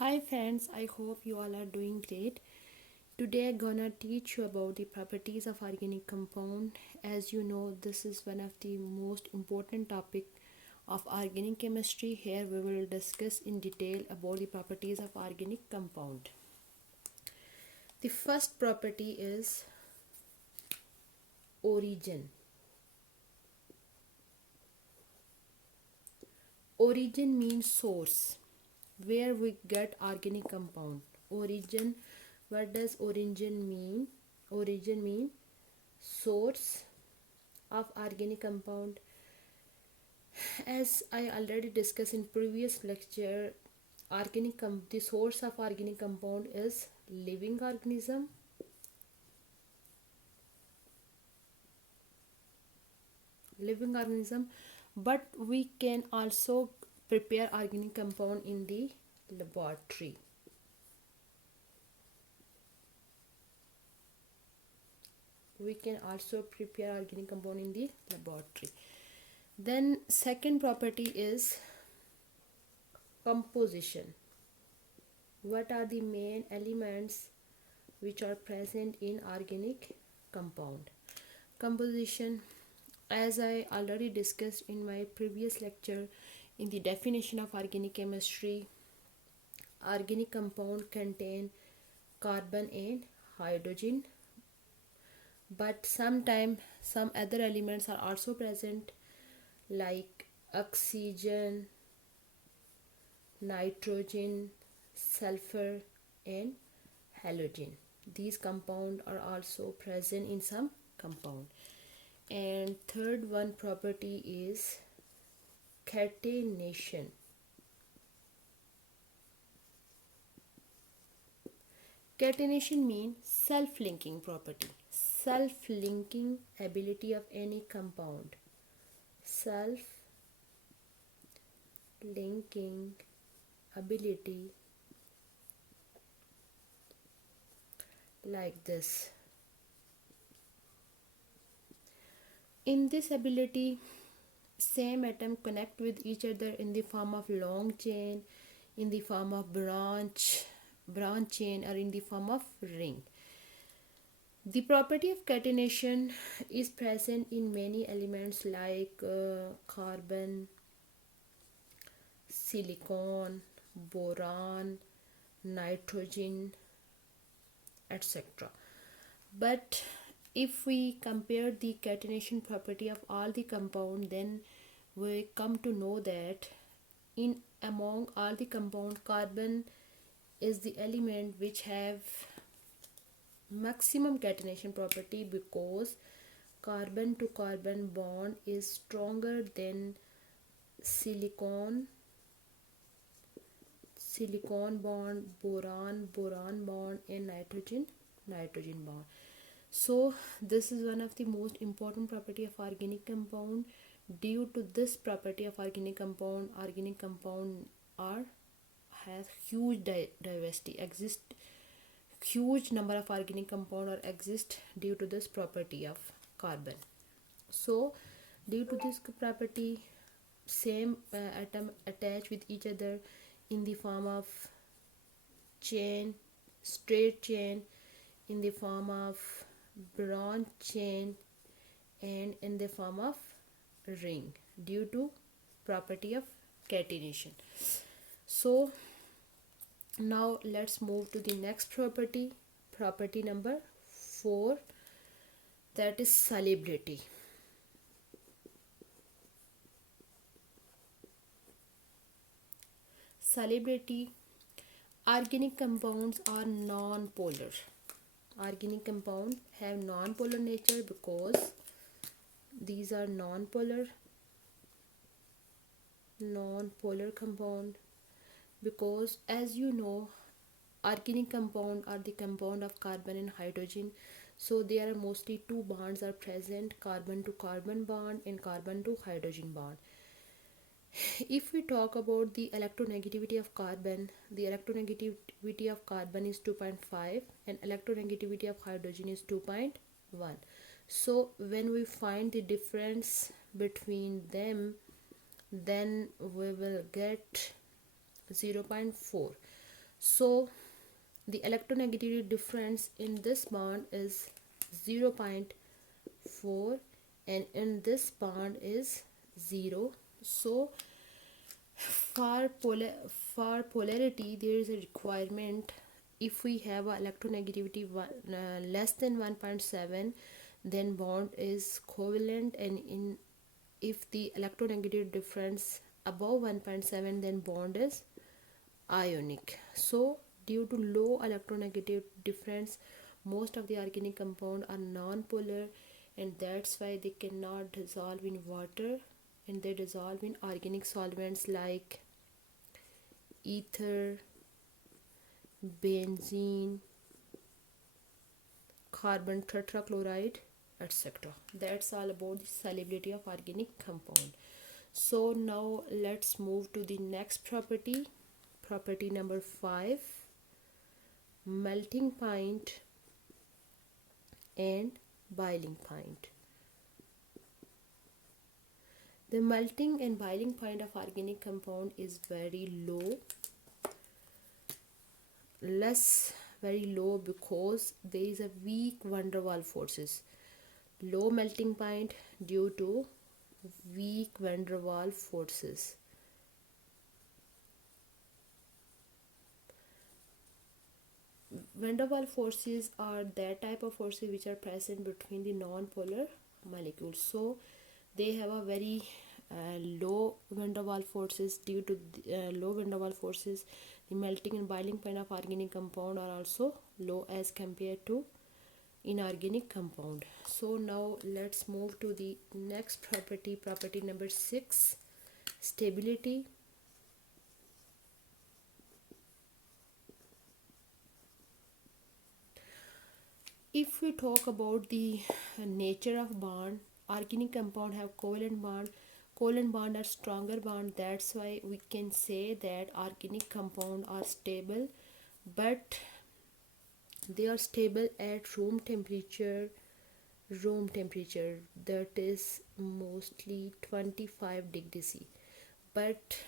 Hi friends, I hope you all are doing great. Today I'm gonna teach you about the properties of organic compound. As you know, this is one of the most important topic of organic chemistry. Here we will discuss in detail about the properties of organic compound. The first property is origin. Origin means source, where we get organic compound. Origin, what does origin mean? Origin mean source of organic compound. As I already discussed in previous lecture, the source of organic compound is living organism, but we can also prepare organic compound in the laboratory. Then second property is composition. What are the main elements which are present in organic compound? Composition, as I already discussed in my previous lecture in the definition of organic chemistry, organic compound contain carbon and hydrogen, but sometimes some other elements are also present like oxygen, nitrogen, sulfur and halogen. These compounds are also present in some compound. And third one property is catenation. Catenation means self-linking property, self-linking ability of any compound. Self-linking ability like this. In this ability, same atom connect with each other in the form of long chain, in the form of branch chain, or in the form of ring. The property of catenation is present in many elements like carbon, silicon, boron, nitrogen, etc. But if we compare the catenation property of all the compound, then we come to know that in among all the compound, carbon is the element which have maximum catenation property, because carbon to carbon bond is stronger than silicon bond, boron bond and nitrogen bond. So this is one of the most important property of organic compound. Due to this property of organic compound are has huge diversity, exist huge number of organic compound or exist due to this property of carbon. So due to this property, same atom attach with each other in the form of chain, straight chain, in the form of branch chain, and in the form of ring due to property of catenation. So now let's move to the next property number 4, that is solubility. Solubility, organic compounds are non-polar. Organic compounds have non-polar nature because these are non-polar compound, because as you know, organic compound are the compound of carbon and hydrogen, so there are mostly two bonds are present, carbon to carbon bond and carbon to hydrogen bond. If we talk about the electronegativity of carbon, the electronegativity of carbon is 2.5 and electronegativity of hydrogen is 2.1. So when we find the difference between them, then we will get 0.4. So the electronegativity difference in this bond is 0.4 and in this bond is 0. So for polarity there is a requirement. If we have a electronegativity less than 1.7, then bond is covalent, and in if the electronegative difference above 1.7, then bond is ionic. So due to low electronegative difference, most of the organic compound are non-polar, and that's why they cannot dissolve in water, and they dissolve in organic solvents like ether, benzene, carbon tetrachloride, etc. That's all about the solubility of organic compound. So now let's move to the next property. Property number 5, melting point and boiling point. The melting and boiling point of organic compound is very low, very low, because there is a weak van der Waals forces. Low melting point due to weak van der Waals forces. Van der Waals forces are that type of forces which are present between the non-polar molecules. So they have a very low van der Waals forces. Due to low van der Waals forces, the melting and boiling point of organic compound are also low as compared to inorganic compound. So now let's move to the next property. Property number 6, stability. If we talk about the nature of bond, organic compound have covalent bond. Covalent bond are stronger bond. That's why we can say that organic compound are stable, but they are stable at room temperature. That is mostly 25 degrees C. But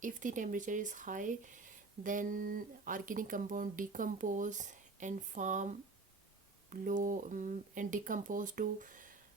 if the temperature is high, then organic compound decompose and form and decompose to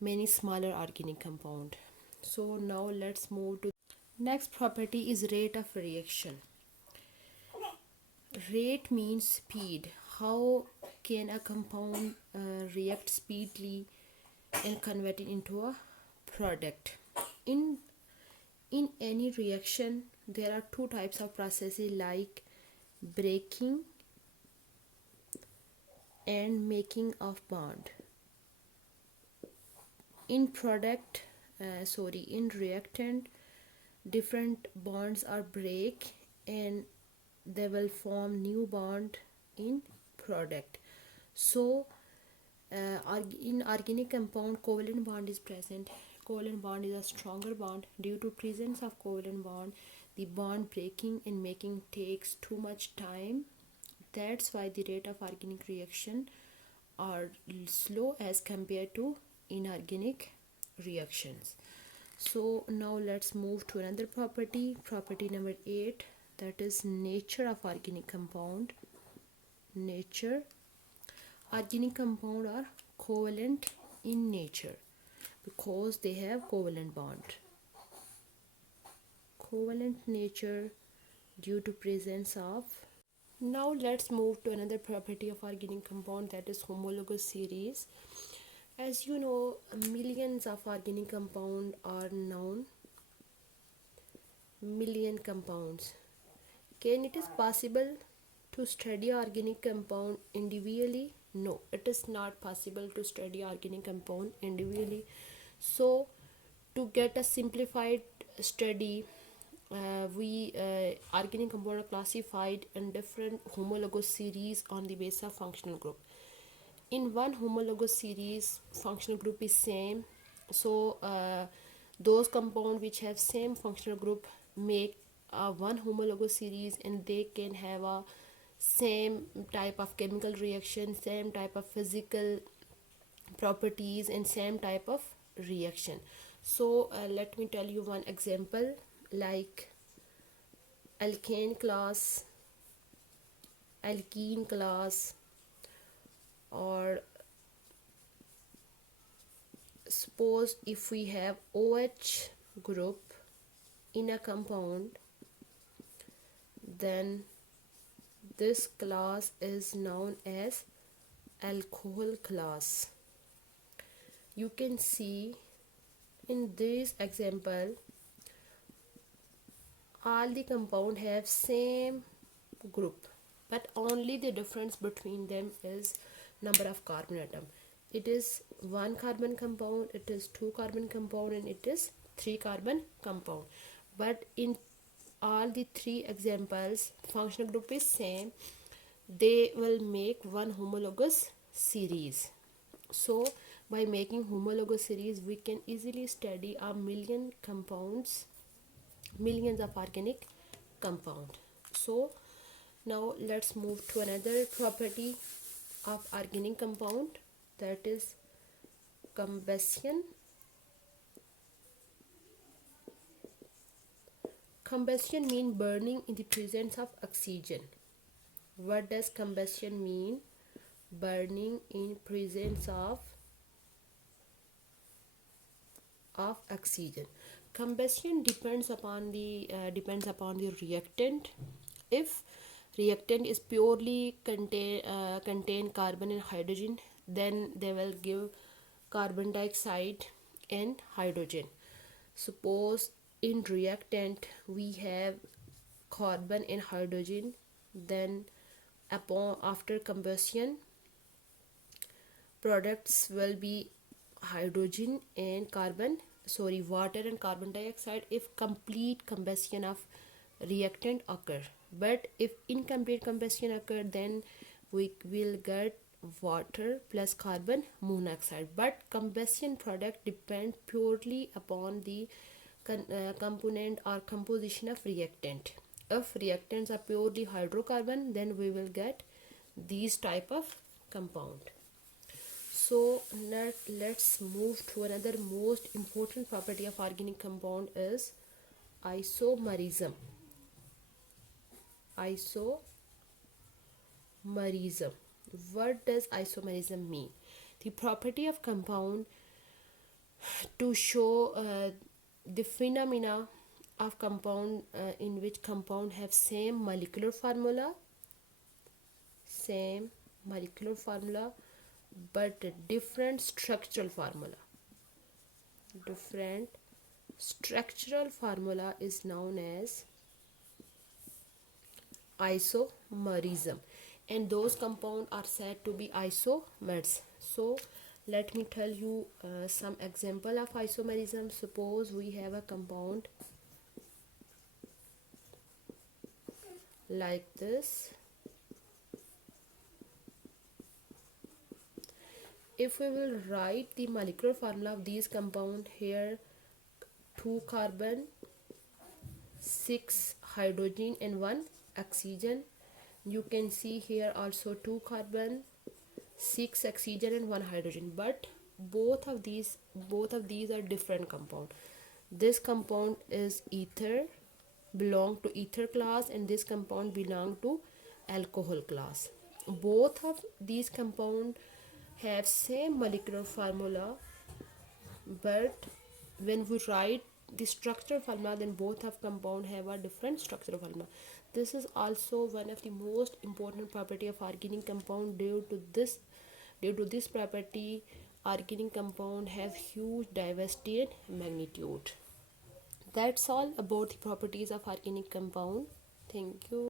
many smaller organic compound. So now let's move to next property is rate of reaction. Rate means speed. How can a compound react speedily and convert it into a product? In any reaction there are two types of processes like breaking and making of bond. In reactant, different bonds are break and they will form new bond in product. So in organic compound, covalent bond is present. Covalent bond is a stronger bond. Due to presence of covalent bond, the bond breaking and making takes too much time. That's why the rate of organic reaction are slow as compared to inorganic reactions. So now let's move to another property. Property number 8, that is nature of organic compound. Nature. Organic compound are covalent in nature because they have covalent bond. Covalent nature due to presence of. Now let's move to another property of organic compound, that is homologous series. As you know, millions of organic compounds are known. Million compounds. Can it is possible to study organic compound individually? No, it is not possible to study organic compound individually. So to get a simplified study, organic compound are classified in different homologous series on the basis of functional group. In one homologous series, functional group is same. So those compound which have same functional group make one homologous series, and they can have a same type of chemical reaction, same type of physical properties, and same type of reaction. So let me tell you one example, like alkane class alkene class, or suppose if we have OH group in a compound, then this class is known as alcohol class. You can see in this example all the compound have same group, but only the difference between them is number of carbon atom. It is one carbon compound, it is two carbon compound, and it is three carbon compound. But in all the three examples, functional group is same. They will make one homologous series. So by making homologous series, we can easily study a million compounds, millions of organic compound. So now let's move to another property of organic compound, that is combustion. Combustion means burning in the presence of oxygen. What does combustion mean? Burning in presence of oxygen. Combustion depends upon the reactant. If reactant is purely contain carbon and hydrogen, then they will give carbon dioxide and hydrogen. Suppose in reactant we have carbon and hydrogen, then after combustion products will be hydrogen and water and carbon dioxide if complete combustion of reactant occur. But if incomplete combustion occur, then we will get water plus carbon monoxide. But combustion product depend purely upon the component or composition of reactant. If reactants are purely hydrocarbon, then we will get these type of compound. So let's move to another most important property of organic compound is isomerism. Isomerism. What does isomerism mean? The property of compound to show the phenomena of compound in which compound have same molecular formula but different structural formula. Different structural formula is known as isomerism, and those compounds are said to be isomers. So let me tell you some example of isomerism. Suppose we have a compound like this. If we will write the molecular formula of these compound, here 2 carbon, 6 hydrogen and 1 oxygen. You can see here also 2 carbon, 6 oxygen and 1 hydrogen, but both of these are different compound. This compound is ether, belong to ether class, and this compound belong to alcohol class. Both of these compound have same molecular formula, but when we write the structural formula, then both of compound have a different structural formula. This is also one of the most important property of organic compound. Due to this property, organic compound have huge diversity and magnitude. That's all about the properties of organic compound. Thank you.